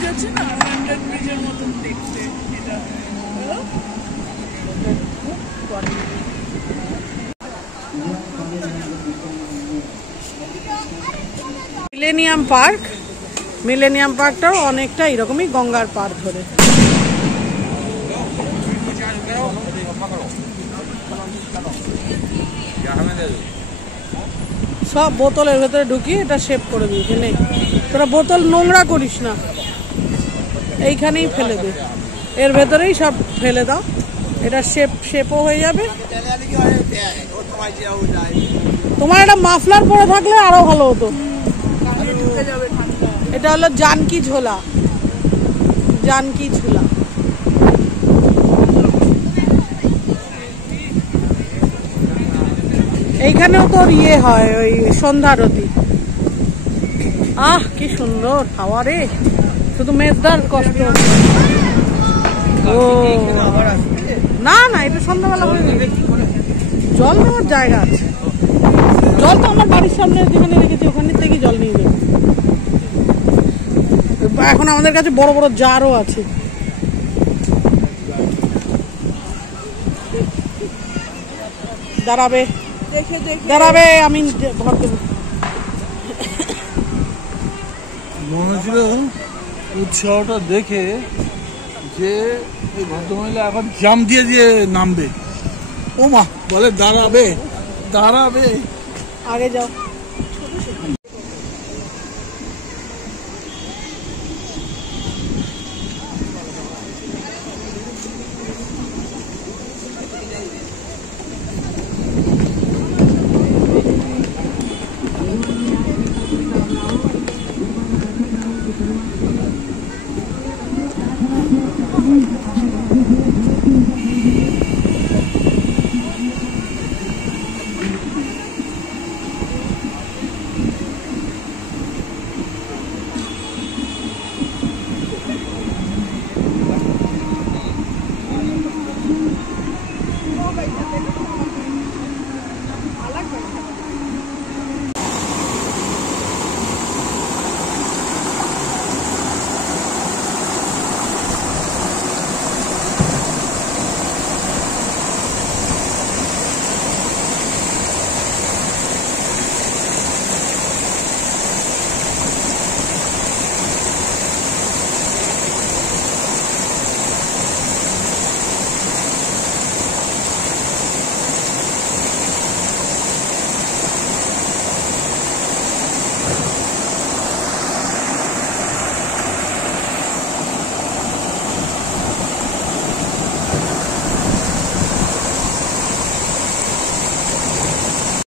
Bridge আছে না, London ব্রিজের মতন দেখতে এটা। মিলেনিয়াম পার্ক, মিলেনিয়াম পার্কটাও অনেকটা এরকমই গঙ্গার পার ধরে। সব বোতলের ভেতরে ঢুকিয়ে এটা শেপ করে দিয়েছে। নেই, তোরা বোতল নোংরা করিস না, এইখানেই ফেলে দে, এর ভেতরেই সব ফেলে দাও, এটা শেপও হয়ে যাবে। তোমার একটা মাফলার পরে থাকলে আরো ভালো হতো। এটা হলো জানকি ঝোলা, জানকি ঝোলা। এইখানেও তোর ইয়ে হয়, ওই সন্ধ্যারতি। আহ কি সুন্দর হাওয়া রে, শুধু মেজদার কষ্ট। ও না না, এটা সন্ধ্যাবেলা হয়ে যাবে। জল নেওয়ার জায়গা আছে, জল তো আমার বাড়ির সামনে যেখানে রেখেছি ওখানে থেকে জল নিয়ে যাবে। এখন আমাদের কাছে বড় বড় জারও আছে। দাঁড়াবে দাঁড়াবে, আমি ভর দেবো। মনে হচ্ছিল উৎসাহটা দেখে যে এই ভদ্রমহিলা এখন জাম দিয়ে দিয়ে নামবে। ও মা বলে দাঁড়াবে দাঁড়াবে, আগে যাও।